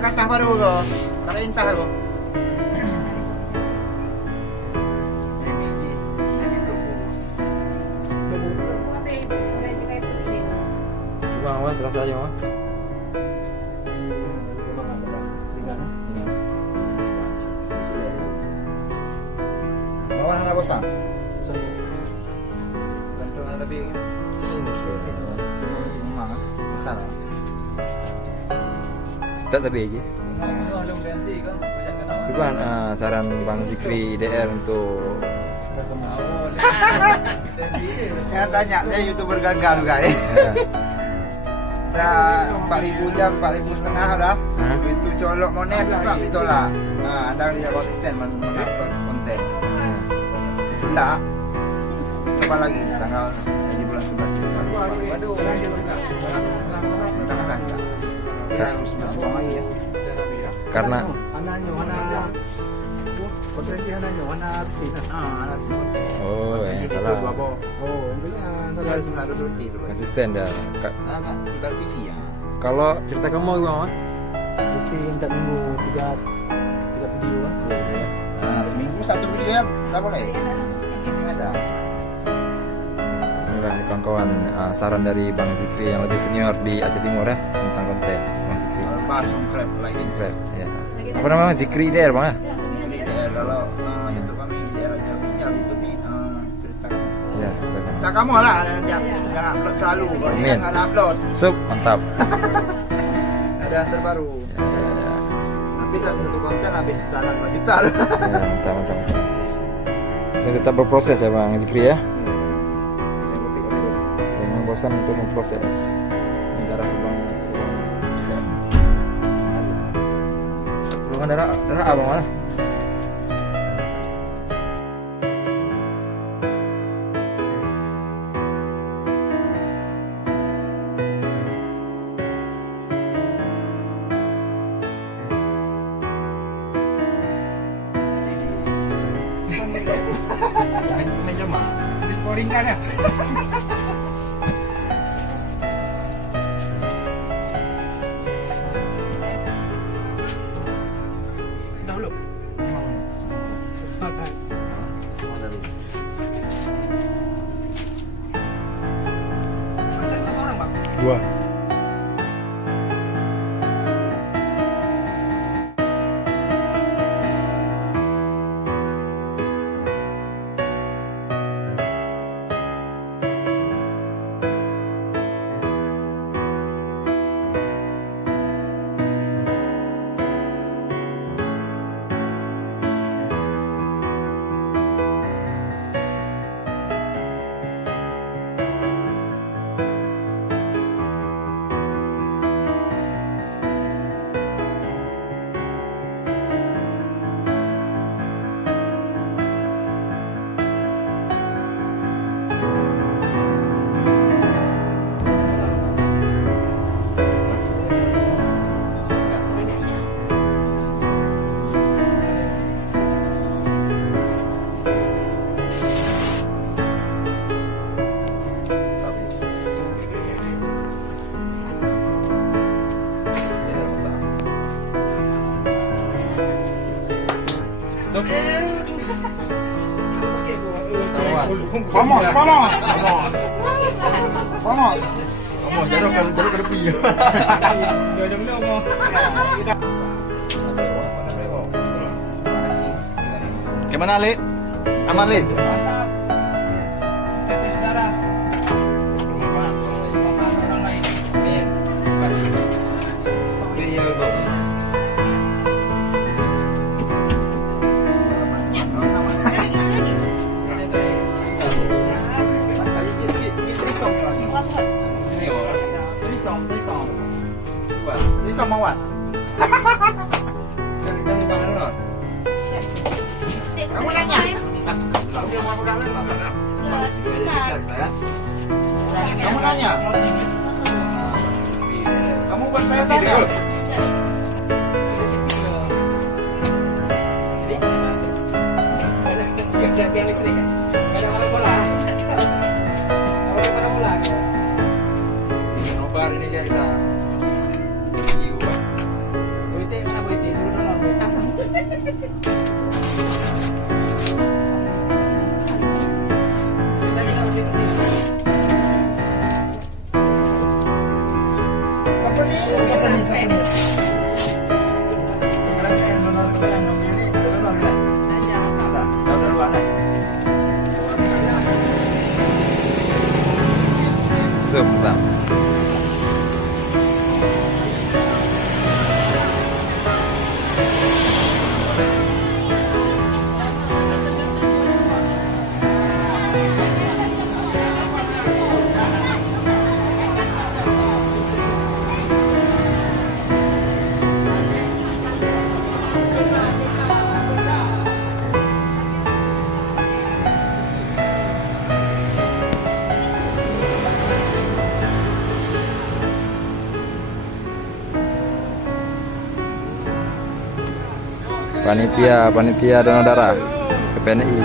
ng kakak baru ko. Nakaintah ako. Coba Wan, terasa aja Wan. Bawah na bosan. Ganto na tabi. Mga bosan. Tak tapi aja. Coba saran Bang Zikri DR untuk Saya tanya, saya YouTuber gagal juga ya. Dah 4.000 jam, 4.500 dah. Itu colok monet tetap ditolak. Nah, anda dia konsisten mengupload konten. Enggak. Coba lagi tanggal di bulan 11 ini. Waduh, ya harus berbohong lagi ya. karena Anaknya mana? Persenjahan anaknya mana? Anak konten. oh ya Itu salah babo. Oh, enggak harus rutin. asisten dah. Enggak, di Bar TV ya. Kalau cerita kamu gimana Wan? Syuting tiap minggu tiga video lah. Nah, seminggu satu video ya, nggak boleh. Ini ada. Inilah kawan-kawan saran dari Bang Zikri yang lebih senior di Aceh Timur ya tentang konten Bang Zikri. Bahas subscribe, like, and share. Ya. Apa namanya Zikri DR Bang ya? Jadi kalau YouTube kami daerah aja official YouTube nih cerita. Ya. Cerita kamu lah, jangan upload selalu. Kalau dia Amin. nggak ada upload, Sup, mantap. ada yang terbaru. Ya, Nanti satu konten habis dana 5 juta. ya, mantap, mantap, mantap. Dan tetap berproses ya Bang Zikri ya. Jangan bosan untuk memproses. Ini darah Bang Zikri. Belum darah abang mana? Main jemaah. Di scoring kan ya? Dah belum? Semangat. Masih sama orang bang? Dua. Sup. Vamos, vamos, vamos. Vamos. Kamu jaruk ke depan. Jom dulu mau. Gimana Le? Aman Le? Tetes darah. Orang lain. Nih. Iya, Bang. Ini sama Wan. Jangan tangan lu. Kamu nanya? Kamu nanya? Kamu buat saya tanya? Yang listrik kan? Ada orang bola. Orang bola. Nobar ini ya kita. Itu Sebentar. Panitia donor darah PPNI.